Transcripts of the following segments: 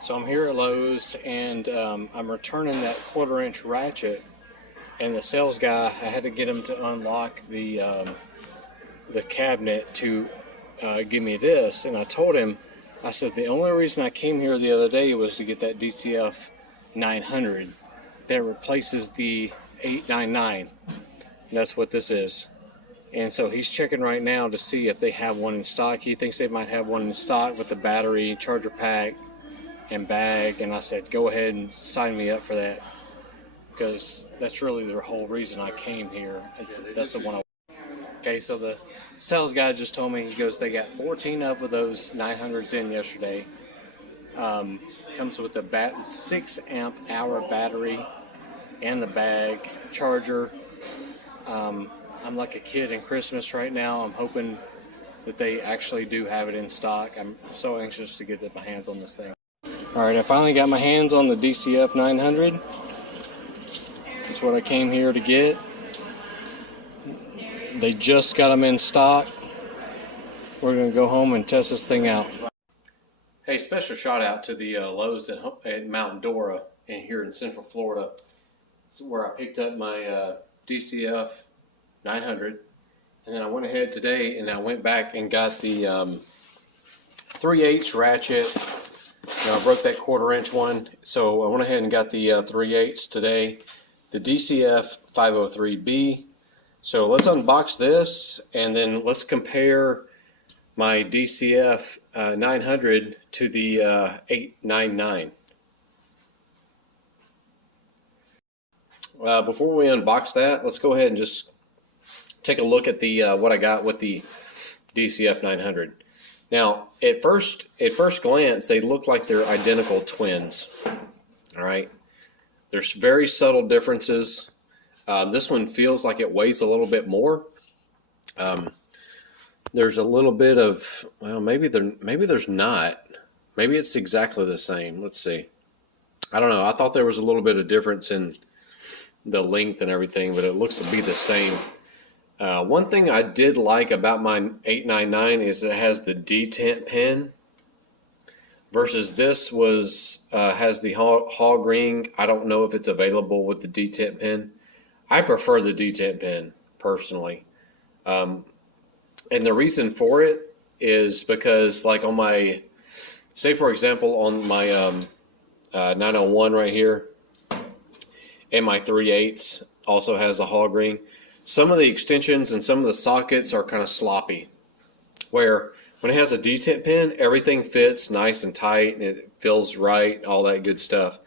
So I'm here at Lowe's, and I'm returning that 1/4-inch ratchet, and the sales guy, I had to get him to unlock the cabinet to give me this, and I told him, I said the only reason I came here the other day was to get that DCF 900 that replaces the 899. That's what this is. And so he's checking right now to see if they have one in stock. He thinks they might have one in stock with the battery, charger pack, and bag. And I said, go ahead and sign me up for that, because that's really the whole reason I came here. That's the one I... Okay, so the sales guy just told me, he goes, they got 14 of those 900s in yesterday. Comes with a 6 amp hour battery and the bag, charger. I'm like a kid in Christmas right now. I'm hoping that they actually do have it in stock. I'm so anxious to get my hands on this thing. Alright, I finally got my hands on the DCF 900. That's what I came here to get. They just got them in stock. We're going to go home and test this thing out. Hey, special shout out to the Lowe's at Mount Dora here in Central Florida. This is where I picked up my DCF 900, and then I went ahead today and I went back and got the 3/8 ratchet. Now, I broke that 1/4-inch one, so I went ahead and got the 3/8 today, the DCF503B. So let's unbox this, and then let's compare my DCF 900 to the 899. Before we unbox that, let's go ahead and just take a look at the what I got with the DCF 900. Now, at first glance, they look like they're identical twins. All right, there's very subtle differences. This one feels like it weighs a little bit more. There's a little bit of, well, maybe there's not. Maybe it's exactly the same. Let's see. I don't know. I thought there was a little bit of difference in the length and everything, but it looks to be the same. One thing I did like about my 899 is it has the detent pin, versus this has the hog ring. I don't know if it's available with the detent pin. I prefer the detent pin personally, and the reason for it is because, like on my, say for example, on my 901 right here, and my 3/8 also has a hog ring. Some of the extensions and some of the sockets are kind of sloppy, where when it has a detent pin, everything fits nice and tight and it feels right, all that good stuff.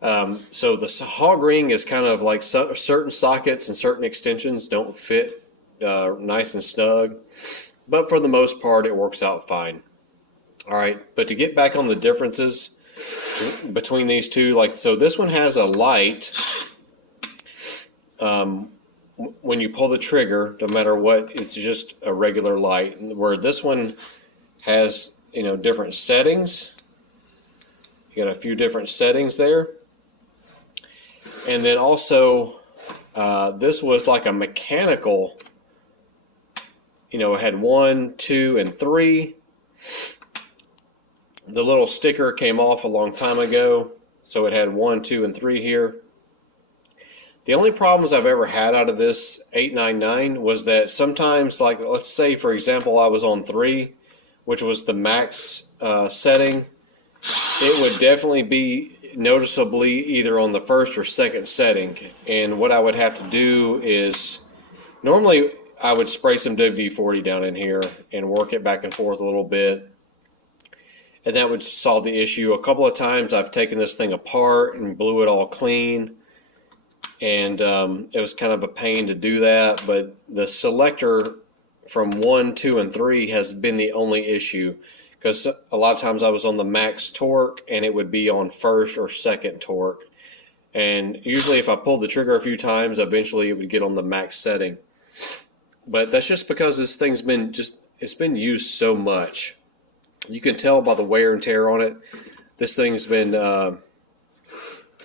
So the hog ring is kind of like certain sockets and certain extensions don't fit nice and snug, but for the most part it works out fine. All right, but to get back on the differences between these two, like, so this one has a light. When you pull the trigger, no matter what, it's just a regular light, where this one has, you know, different settings. You got a few different settings there. And then also this was like a mechanical, you know, it had 1, 2, and 3. The little sticker came off a long time ago, so it had 1, 2, and 3 here. The only problems I've ever had out of this 899 was that sometimes, like, let's say for example I was on 3, which was the max setting, it would definitely be noticeably either on the first or second setting. And what I would have to do is, normally I would spray some WD-40 down in here and work it back and forth a little bit, and that would solve the issue. A couple of times I've taken this thing apart and blew it all clean, and it was kind of a pain to do that, but the selector from 1, 2, and 3 has been the only issue, because a lot of times I was on the max torque and it would be on first or second torque, and usually if I pulled the trigger a few times, eventually it would get on the max setting. But that's just because this thing's been it's been used so much. You can tell by the wear and tear on it. This thing's been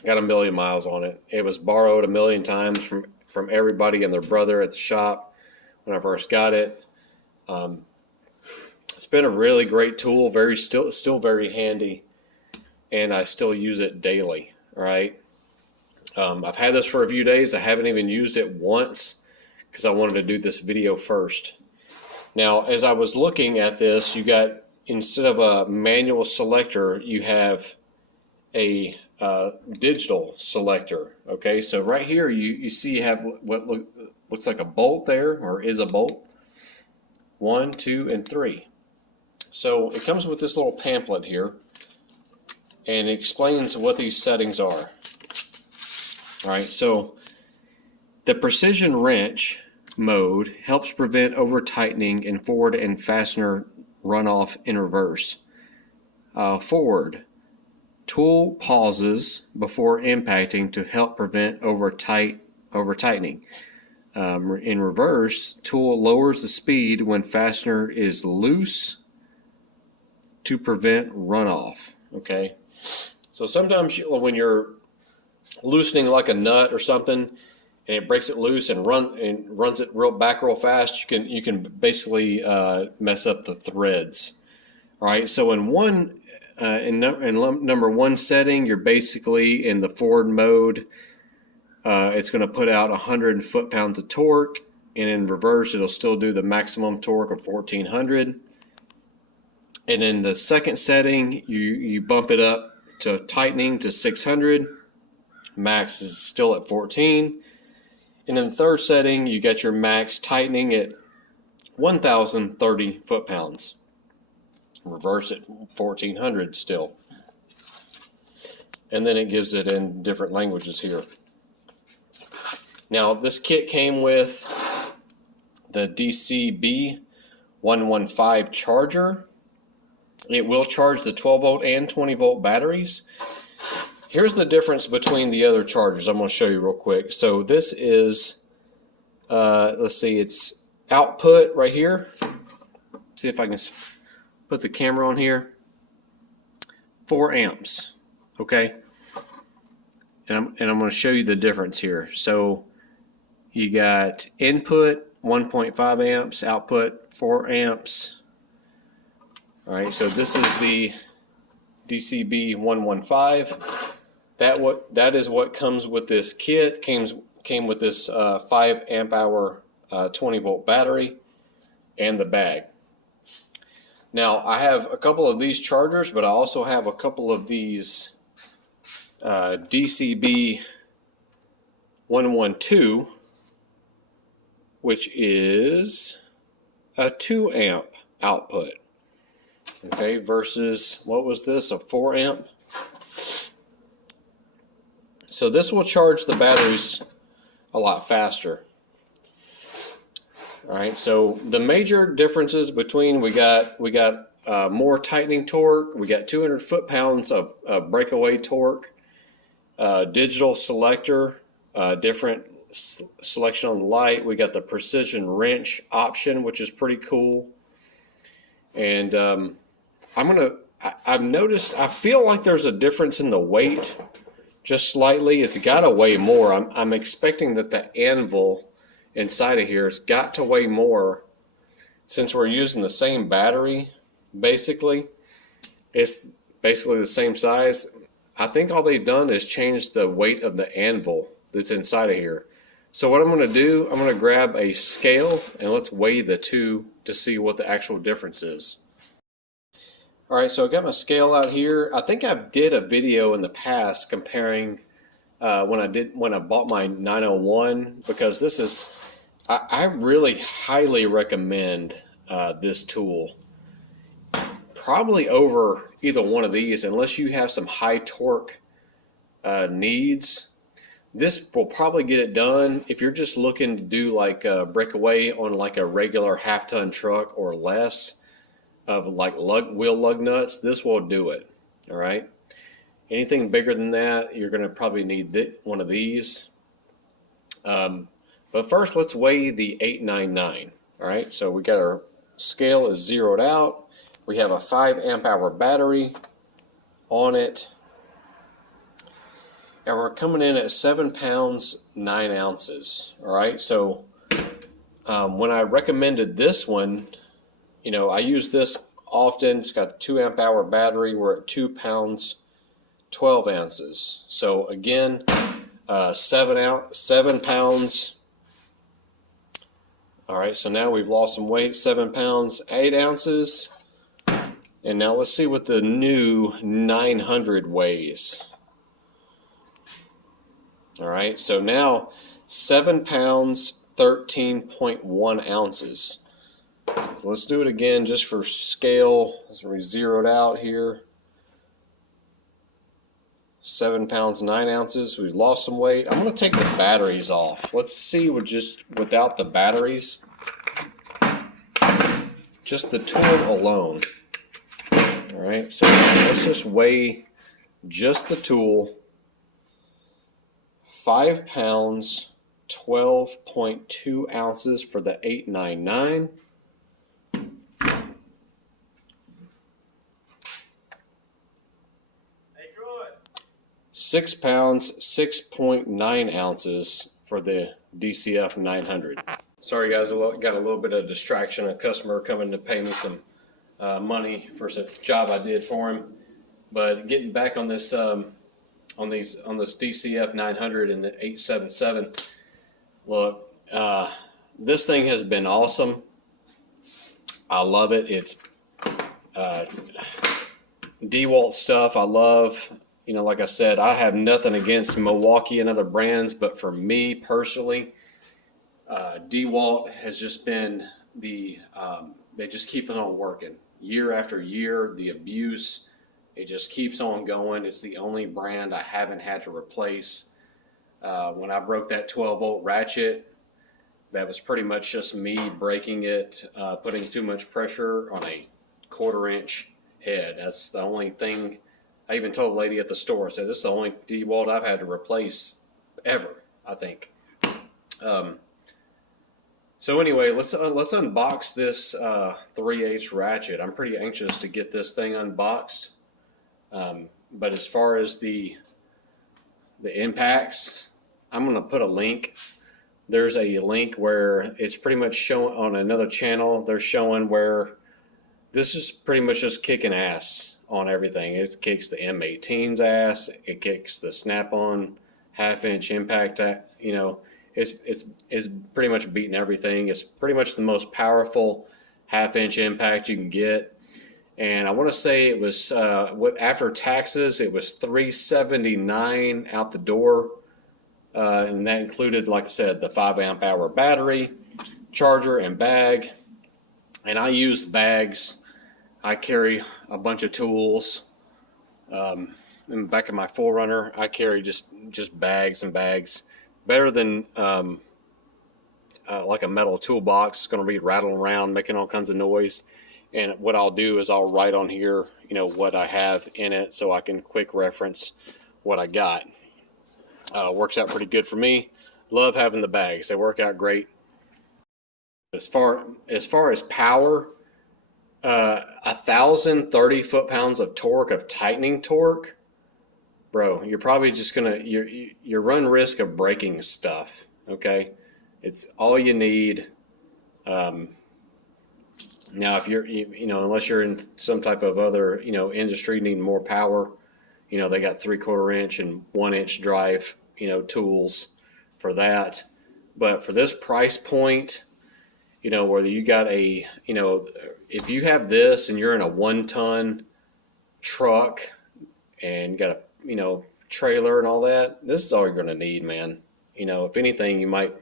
got 1,000,000 miles on it. It was borrowed 1,000,000 times from everybody and their brother at the shop when I first got it. It's been a really great tool, still very handy. and I still use it daily. All right. I've had this for a few days. I haven't even used it once because I wanted to do this video first. Now, as I was looking at this, you got, instead of a manual selector, you have a digital selector. Okay, so right here you see you have what looks like a bolt there, or is a bolt. 1, 2, and 3. So it comes with this little pamphlet here, and it explains what these settings are. All right, so the precision wrench mode helps prevent over tightening in forward and fastener runoff in reverse. Forward, tool pauses before impacting to help prevent over tightening. In reverse, tool lowers the speed when fastener is loose to prevent runoff. Okay, so sometimes when you're loosening like a nut or something, and it breaks it loose and runs it back real fast, you can basically mess up the threads. All right, so in number 1 setting, you're basically in the forward mode. It's going to put out 100 foot-pounds of torque, and in reverse, it'll still do the maximum torque of 1400. And in the second setting, you bump it up to tightening to 600. Max is still at 14. And in the third setting, you got your max tightening at 1030 foot-pounds. Reverse at 1400 still. And then it gives it in different languages here. Now, this kit came with the DCB115 charger. It will charge the 12 volt and 20 volt batteries. Here's the difference between the other chargers. I'm going to show you real quick. So this is, let's see, it's output right here. See if I can put the camera on here. 4 amps, okay? And I'm going to show you the difference here. So you got input 1.5 amps, output 4 amps. All right, so this is the DCB115. That is what comes with this kit. Came with this 5 amp hour 20 volt battery and the bag. Now I have a couple of these chargers, but I also have a couple of these DCB112, which is a 2 amp output. Okay, versus, what was this, a 4 amp? So this will charge the batteries a lot faster. All right, so the major differences between, we got more tightening torque, we got 200 foot-pounds of breakaway torque, digital selector, different selection on the light. We got the precision wrench option, which is pretty cool. And I've noticed, I feel like there's a difference in the weight, just slightly. It's got to weigh more. I'm expecting that the anvil inside of here has got to weigh more, since we're using the same battery. Basically, it's basically the same size. I think all they've done is change the weight of the anvil that's inside of here. So what I'm going to do, I'm going to grab a scale and let's weigh the two to see what the actual difference is. All right, so I got my scale out here. I think I did a video in the past comparing when I bought my 901, because this is, I really highly recommend this tool. Probably over either one of these, unless you have some high torque needs. This will probably get it done. If you're just looking to do like a breakaway on like a regular half-ton truck or less of like wheel lug nuts, this will do it. All right. Anything bigger than that, you're going to probably need one of these. But first, let's weigh the 899. All right. So we got our scale is zeroed out. We have a 5 amp hour battery on it. And we're coming in at 7 pounds, 9 ounces. All right. So when I recommended this one, you know, I use this often. It's got the 2 amp hour battery. We're at 2 pounds 12 ounces. So again, 7 pounds. All right, so now we've lost some weight. 7 pounds, 8 ounces. And now let's see what the new 900 weighs. All right, so now 7 pounds, 13.1 ounces. So let's do it again just for scale. As we zero it out here. 7 pounds, 9 ounces. We've lost some weight. I'm going to take the batteries off. Let's see with just without the batteries. Just the tool alone. All right, so let's just weigh just the tool. 5 pounds, 12.2 ounces for the 899. 6 pounds, 6.9 ounces for the DCF900. Sorry guys, I got a little bit of distraction. A customer coming to pay me some money for some job I did for him. But getting back on this on this DCF900 and the 877. Look, this thing has been awesome. I love it. It's DeWalt stuff. I love. You know, like I said, I have nothing against Milwaukee and other brands, but for me personally, DeWalt has just been the, they just keep on working. Year after year, the abuse, it just keeps on going. It's the only brand I haven't had to replace. When I broke that 12-volt ratchet, that was pretty much just me breaking it, putting too much pressure on a 1/4 inch head. That's the only thing. I even told a lady at the store, I said, this is the only DeWalt I've had to replace ever, I think. So anyway, let's unbox this 3/8 ratchet. I'm pretty anxious to get this thing unboxed. But as far as the impacts, I'm going to put a link. There's a link where it's pretty much showing on another channel. They're showing where this is pretty much just kicking ass on everything. It kicks the M18's ass. It kicks the Snap-on 1/2 inch impact. You know, it's pretty much beating everything. It's pretty much the most powerful 1/2 inch impact you can get. And I want to say it was after taxes, it was $379 out the door, and that included, like I said, the 5 amp hour battery, charger, and bag. And I use bags. I carry a bunch of tools. In the back of my 4Runner, I carry just bags and bags. Better than like a metal toolbox. It's going to be rattling around, making all kinds of noise. And what I'll do is I'll write on here, you know, what I have in it, so I can quick reference what I got. Works out pretty good for me. Love having the bags. They work out great. As far as power. 1,030 foot-pounds of torque, of tightening torque, bro, you're probably just gonna you run risk of breaking stuff. Okay, it's all you need. Now, if you know, unless you're in some type of other industry needing more power, they got 3/4 inch and 1 inch drive tools for that. But for this price point, whether you got a if you have this and you're in a 1-ton truck and got a trailer and all that, this is all you're going to need, man. If anything, you might,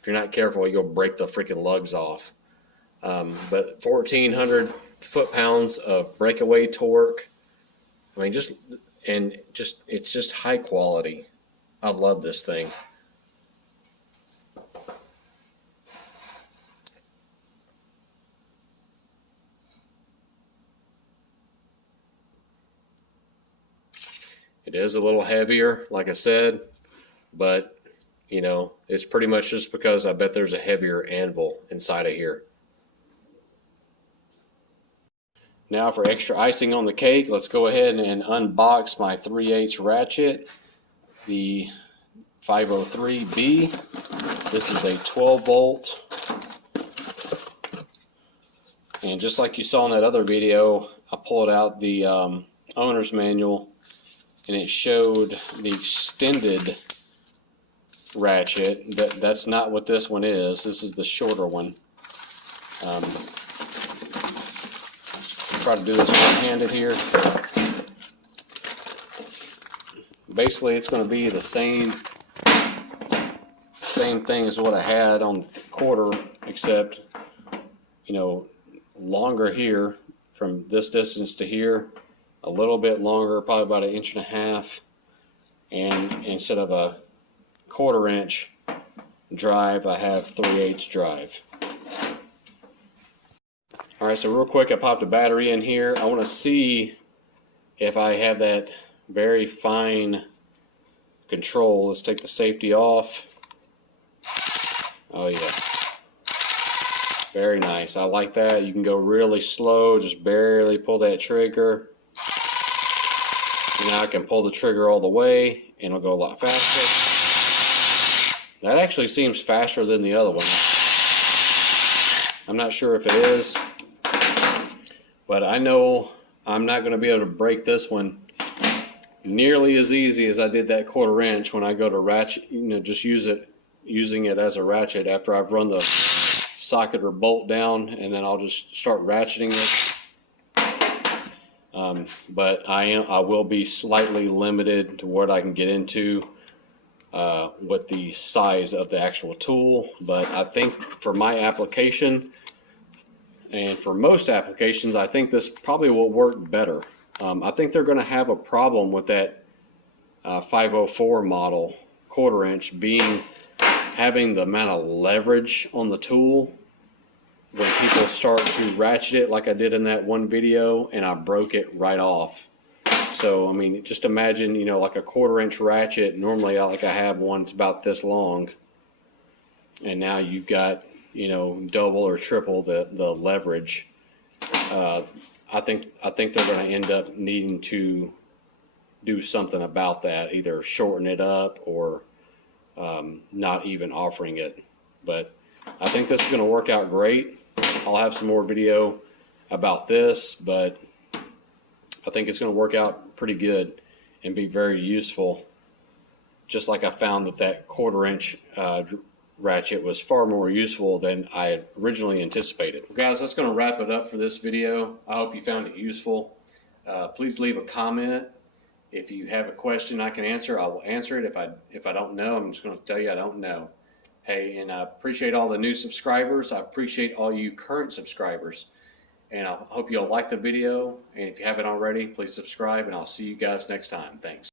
if you're not careful, you'll break the freaking lugs off. But 1,400 foot-pounds of breakaway torque. I mean, it's just high quality. I love this thing. It is a little heavier, like I said, but it's pretty much just because I bet there's a heavier anvil inside of here. Now for extra icing on the cake, let's go ahead and unbox my 3/8 ratchet, the 503B. This is a 12 volt. And just like you saw in that other video, I pulled out the owner's manual and it showed the extended ratchet. That's not what this one is. This is the shorter one. Try to do this one-handed here. Basically, it's going to be the same thing as what I had on the quarter, except, you know, longer here from this distance to here, a little bit longer, probably about 1.5 inches, and instead of a 1/4 inch drive, I have 3/8 drive. Alright, so real quick, I popped a battery in here. I want to see if I have that very fine control. Let's take the safety off. Oh yeah, very nice. I like that. You can go really slow, just barely pull that trigger. Now I can pull the trigger all the way and it'll go a lot faster. That actually seems faster than the other one. I'm not sure if it is, but I know I'm not going to be able to break this one nearly as easy as I did that 1/4 inch when I go to ratchet, you know, just using it as a ratchet after I've run the socket or bolt down, and then I'll just start ratcheting it. But I will be slightly limited to what I can get into with the size of the actual tool. But I think for my application, and for most applications, I think this probably will work better. I think they're going to have a problem with that 504 model 1/4 inch having the amount of leverage on the tool when people start to ratchet it, like I did in that one video, and I broke it right off. So I mean, just imagine, you know, like a 1/4 inch ratchet. Normally, I have one that's about this long, and now you've got, you know, double or triple the leverage. I think they're going to end up needing to do something about that, either shorten it up or not even offering it. But I think this is going to work out great. I'll have some more video about this, but I think it's going to work out pretty good and be very useful. Just like I found that 1/4 inch ratchet was far more useful than I had originally anticipated. Well, guys, that's going to wrap it up for this video. I hope you found it useful. Please leave a comment. If you have a question I can answer, I will answer it. If I don't know, I'm just going to tell you I don't know. Hey, and I appreciate all the new subscribers. I appreciate all you current subscribers. And I hope you all like the video. And if you haven't already, please subscribe, and I'll see you guys next time. Thanks.